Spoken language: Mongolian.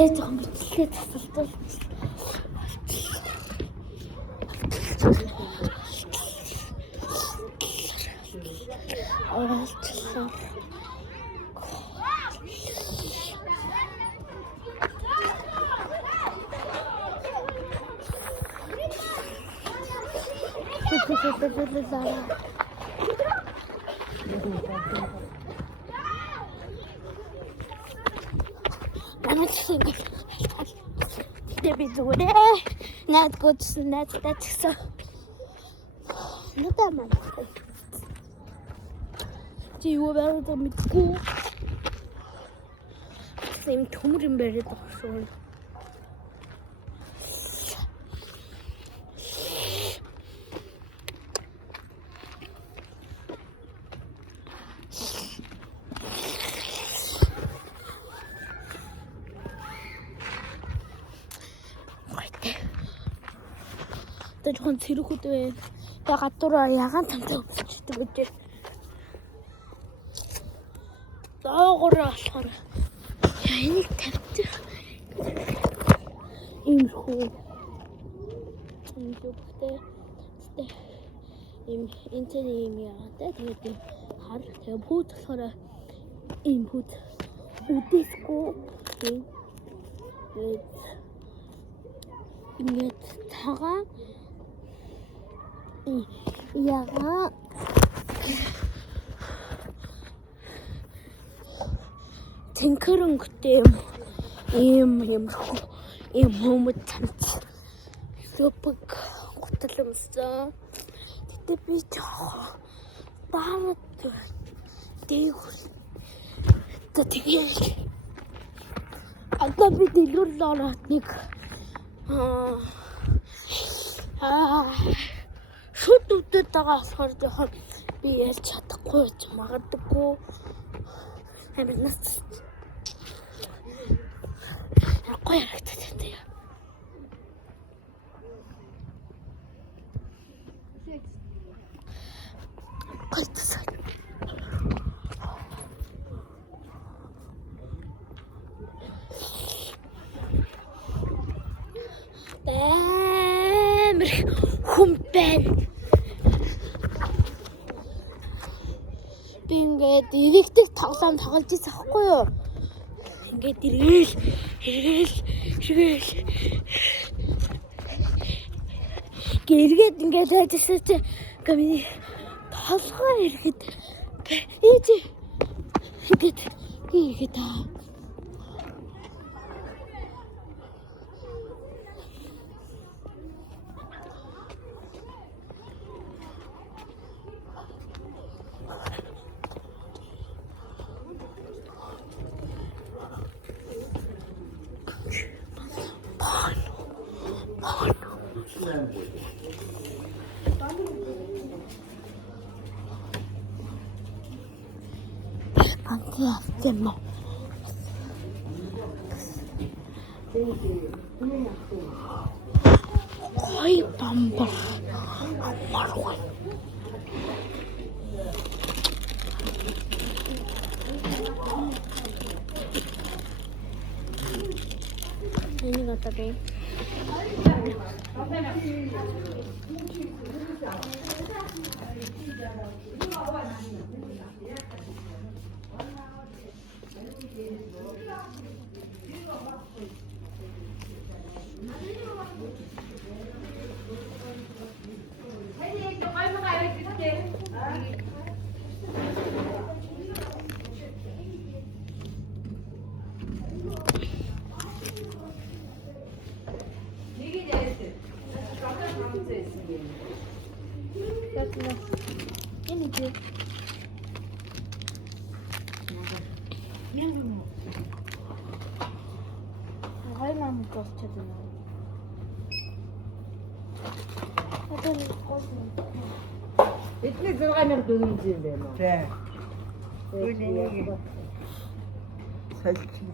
Тэд жоохон бичлээ тасалдал. Not good, that's so. Not that much. Do you about the school? Same tomb in bed. Жохон цэрэгүүд гадуур ягаан тамтай өвчтдөг гэж. Доогоор болохоор энийг тавьчих. Иймэрхүү. Ингэвтэй. Ийм яатай тэгээд хар тэгээд пүүт болохоор ийм пүүт үдээсгүй тэгээд ингээд цагаан яга тэнхэрэнтэй ийм хүмүүс цамц супг гуталмсан. Тэгтээ би жоо даавд дээгүүр. Тэгээд одоо би дэлгүүрлээ нэг шууд үдээд байгаа болохоор жоохон би ялж чадахгүй ч магадгүй. Аминаас гоё харагдаад байна. Гайдсаа. Хүн байна. Би ингээд эргэдэг тоглоом тоглож байсан байхгүй юу? Ингээд эргээл. Гэргээд ингээд байжсэн чи гэмий толгой эргээд. Ингээд таа. Антиафтемо. Ой, бамба. Маргой. Ini kata deh. Эдний 6,000 төгрөг юм байна уу? Тий. Үнийг сольчих.